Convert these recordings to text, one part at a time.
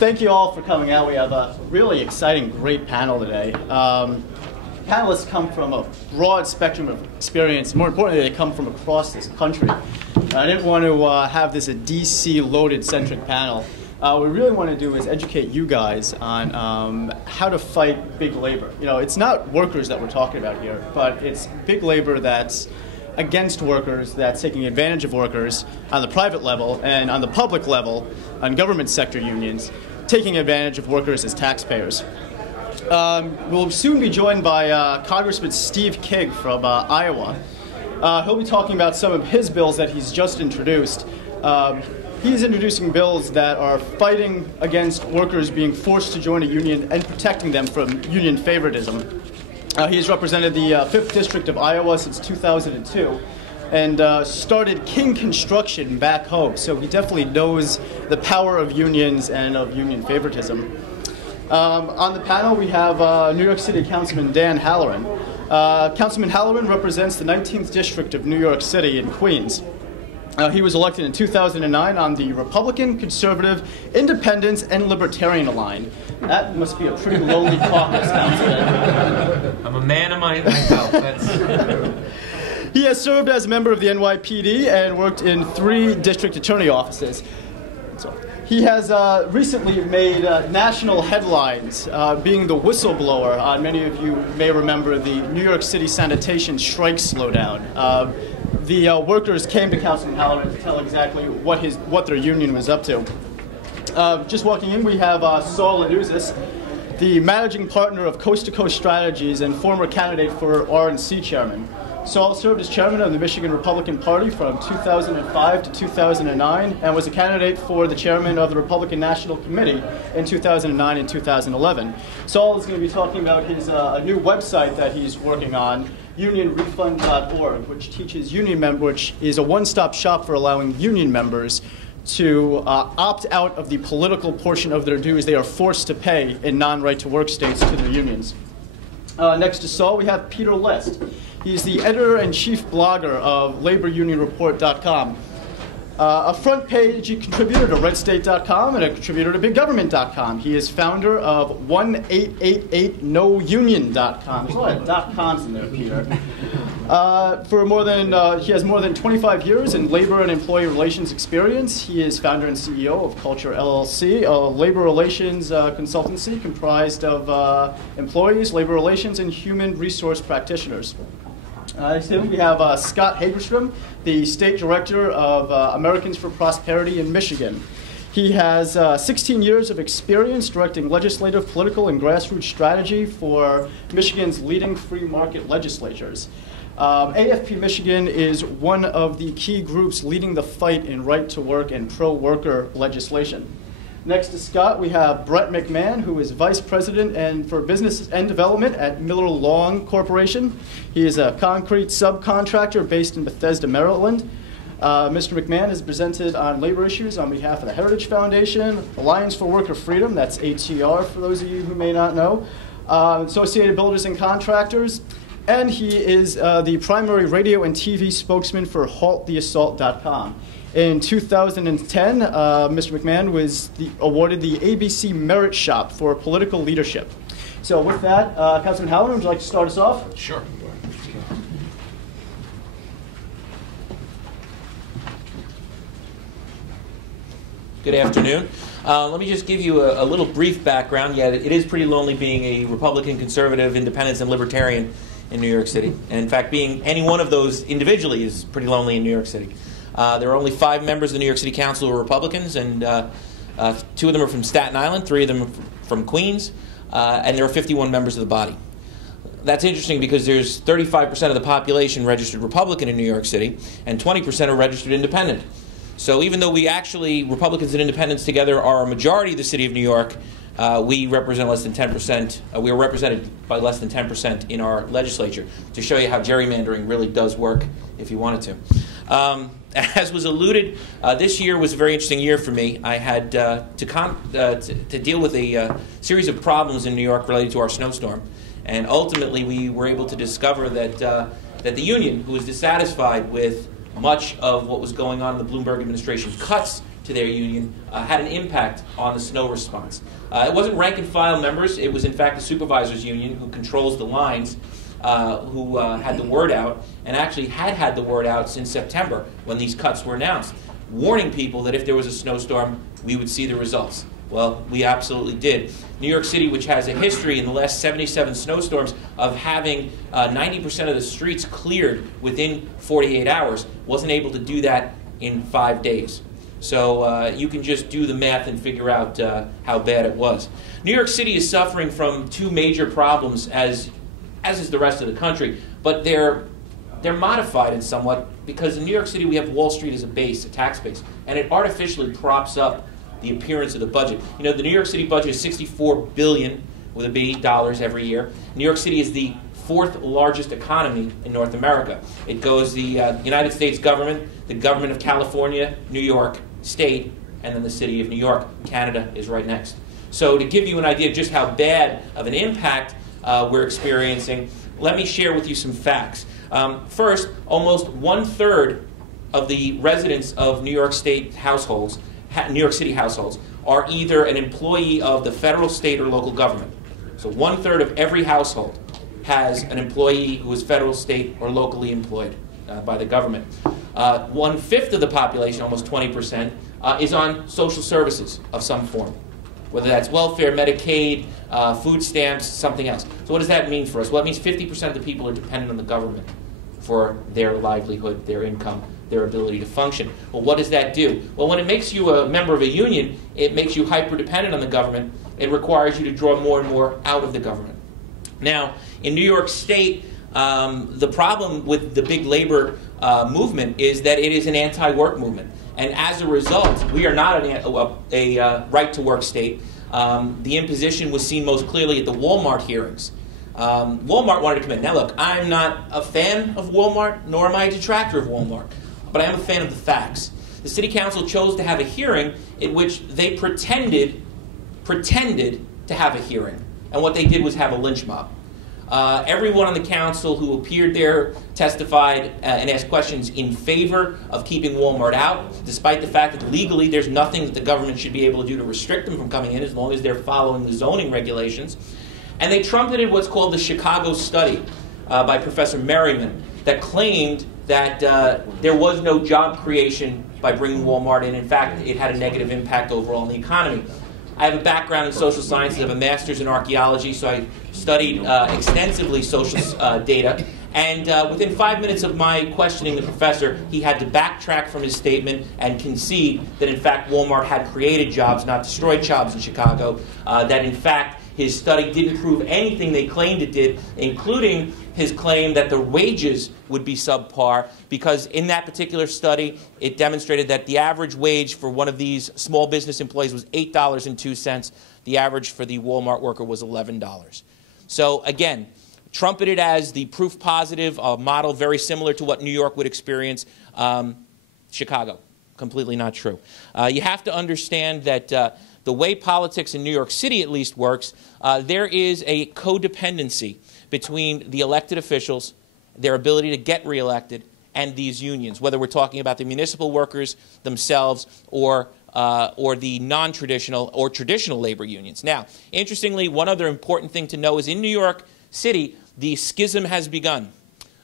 thank you all for coming out. We have a really exciting, great panel today. Panelists come from a broad spectrum of experience. More importantly, they come from across this country. I didn't want to have this a DC-loaded centric panel. What we really want to do is educate you guys on how to fight big labor. You know, it's not workers that we're talking about here, but it's big labor that's against workers, that's taking advantage of workers on the private level and on the public level, on government sector unions, taking advantage of workers as taxpayers. We'll soon be joined by Congressman Steve King from Iowa. He'll be talking about some of his bills that he's just introduced. He's introducing bills that are fighting against workers being forced to join a union and protecting them from union favoritism. He has represented the 5th District of Iowa since 2002 and started King Construction back home, so he definitely knows the power of unions and of union favoritism. On the panel, we have New York City Councilman Dan Halloran. Councilman Halloran represents the 19th District of New York City in Queens. He was elected in 2009 on the Republican, Conservative, Independents, and Libertarian line. That must be a pretty lonely caucus, Councilman. I'm a man of myself. He has served as a member of the NYPD and worked in 3 district attorney offices. He has recently made national headlines, being the whistleblower. Many of you may remember the New York City sanitation strike slowdown. The workers came to Councilman Halloran to tell exactly what their union was up to. Just walking in, we have Saul Anuzis, the managing partner of Coast to Coast Strategies and former candidate for RNC chairman. Saul served as chairman of the Michigan Republican Party from 2005 to 2009 and was a candidate for the chairman of the Republican National Committee in 2009 and 2011. Saul is going to be talking about his a new website that he's working on, unionrefund.org, which teaches which is a one-stop shop for allowing union members to opt out of the political portion of their dues they are forced to pay in non-right-to-work states to their unions. Next to Saul, we have Peter List. He's the editor-in-chief blogger of LaborUnionReport.com, a front-page contributor to RedState.com and a contributor to BigGovernment.com. He is founder of 1888NoUnion.com. There's a lot of .coms in there, Peter. He has more than 25 years in labor and employee relations experience. He is founder and CEO of Culture LLC, a labor relations consultancy comprised of employees, labor relations, and human resource practitioners. Next to him, we have Scott Hagerstrom, the state director of Americans for Prosperity in Michigan. He has 16 years of experience directing legislative, political, and grassroots strategy for Michigan's leading free market legislatures. AFP Michigan is one of the key groups leading the fight in right-to-work and pro-worker legislation. Next to Scott, we have Brett McMahon, who is Vice President for Business and Development at Miller Long Corporation. He is a concrete subcontractor based in Bethesda, Maryland. Mr. McMahon has presented on labor issues on behalf of the Heritage Foundation, Alliance for Worker Freedom, that's ATR for those of you who may not know, Associated Builders and Contractors, and he is the primary radio and TV spokesman for HaltTheAssault.com. In 2010, Mr. McMahon was awarded the ABC Merit Shop for political leadership. So with that, Councilman Halloran, would you like to start us off? Sure. Good afternoon. Let me just give you a little brief background. Yeah, it is pretty lonely being a Republican, conservative, independent, and libertarian in New York City. And in fact, being any one of those individually is pretty lonely in New York City. There are only 5 members of the New York City Council who are Republicans, and 2 of them are from Staten Island, 3 of them are from Queens, and there are 51 members of the body. That's interesting because there's 35% of the population registered Republican in New York City, and 20% are registered independent. So even though we actually, Republicans and independents together, are a majority of the city of New York, we represent less than 10%. We are represented by less than 10% in our legislature, to show you how gerrymandering really does work if you wanted to. As was alluded, this year was a very interesting year for me. I had to deal with a series of problems in New York related to our snowstorm. And ultimately, we were able to discover that, that the union, who was dissatisfied with much of what was going on in the Bloomberg administration's cuts to their union had an impact on the snow response. It wasn't rank and file members. It was, in fact, the supervisors union who controls the lines who had the word out, and actually had the word out since September when these cuts were announced, warning people that if there was a snowstorm, we would see the results. Well, we absolutely did. New York City, which has a history in the last 77 snowstorms of having 90% of the streets cleared within 48 hours, wasn't able to do that in 5 days. So you can just do the math and figure out how bad it was. New York City is suffering from two major problems, as is the rest of the country, but they're modified in somewhat because in New York City we have Wall Street as a base, a tax base, and it artificially props up the appearance of the budget. You know, the New York City budget is $64 billion with a B dollars every year. New York City is the fourth largest economy in North America. It goes the United States government, the government of California, New York State, and then the city of New York. Canada is right next. So to give you an idea of just how bad of an impact we're experiencing, let me share with you some facts. First, almost 1/3 of the residents of New York State households, New York City households, are either an employee of the federal, state, or local government. So 1/3 of every household has an employee who is federal, state, or locally employed by the government. 1/5 of the population, almost 20%, is on social services of some form, whether that's welfare, Medicaid, food stamps, something else. So what does that mean for us? Well, it means 50% of the people are dependent on the government for their livelihood, their income, their ability to function. Well, what does that do? Well, when it makes you a member of a union, it makes you hyper-dependent on the government. It requires you to draw more and more out of the government. Now, in New York State, the problem with the big labor movement is that it is an anti-work movement. And as a result, we are not a right-to-work state. The imposition was seen most clearly at the Walmart hearings. Walmart wanted to come in. Now look, I'm not a fan of Walmart, nor am I a detractor of Walmart, but I am a fan of the facts. The City Council chose to have a hearing in which they pretended to have a hearing. And what they did was have a lynch mob. Everyone on the council who appeared there testified and asked questions in favor of keeping Walmart out, despite the fact that legally there's nothing that the government should be able to do to restrict them from coming in as long as they're following the zoning regulations. And they trumpeted what's called the Chicago study by Professor Merriman that claimed that there was no job creation by bringing Walmart in. In fact, it had a negative impact overall on the economy. I have a background in social sciences. I have a master's in archaeology, so I studied extensively social data. And within 5 minutes of my questioning the professor, he had to backtrack from his statement and concede that, in fact, Walmart had created jobs, not destroyed jobs in Chicago, that, in fact, his study didn't prove anything they claimed it did, including his claim that the wages would be subpar, because in that particular study, it demonstrated that the average wage for one of these small business employees was $8.02. The average for the Walmart worker was $11. So again, trumpeted as the proof positive model, very similar to what New York would experience. Chicago, completely not true. You have to understand that the way politics in New York City at least works, there is a codependency between the elected officials, their ability to get reelected, and these unions, whether we're talking about the municipal workers themselves or the non-traditional or traditional labor unions. Now, interestingly, one other important thing to know is in New York City, the schism has begun.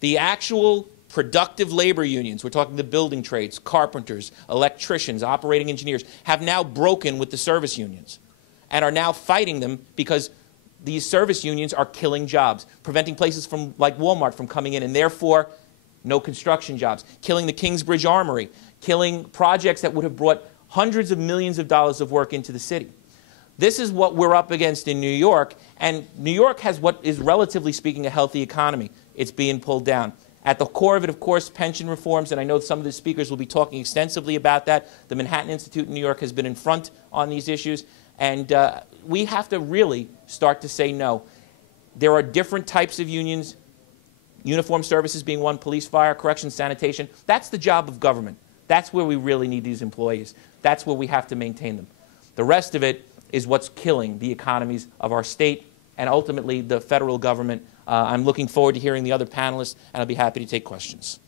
The actual productive labor unions, we're talking the building trades, carpenters, electricians, operating engineers, have now broken with the service unions and are now fighting them because these service unions are killing jobs, preventing places like Walmart from coming in, and therefore no construction jobs, killing the Kingsbridge Armory, killing projects that would have brought hundreds of millions of dollars of work into the city. This is what we're up against in New York, and New York has what is, relatively speaking, a healthy economy. It's being pulled down. At the core of it, of course, pension reforms, and I know some of the speakers will be talking extensively about that. The Manhattan Institute in New York has been in front on these issues, and we have to really start to say no. There are different types of unions, uniformed services being one, police, fire, corrections, sanitation. That's the job of government. That's where we really need these employees. That's where we have to maintain them. The rest of it is what's killing the economies of our state and ultimately the federal government. I'm looking forward to hearing the other panelists, and I'll be happy to take questions.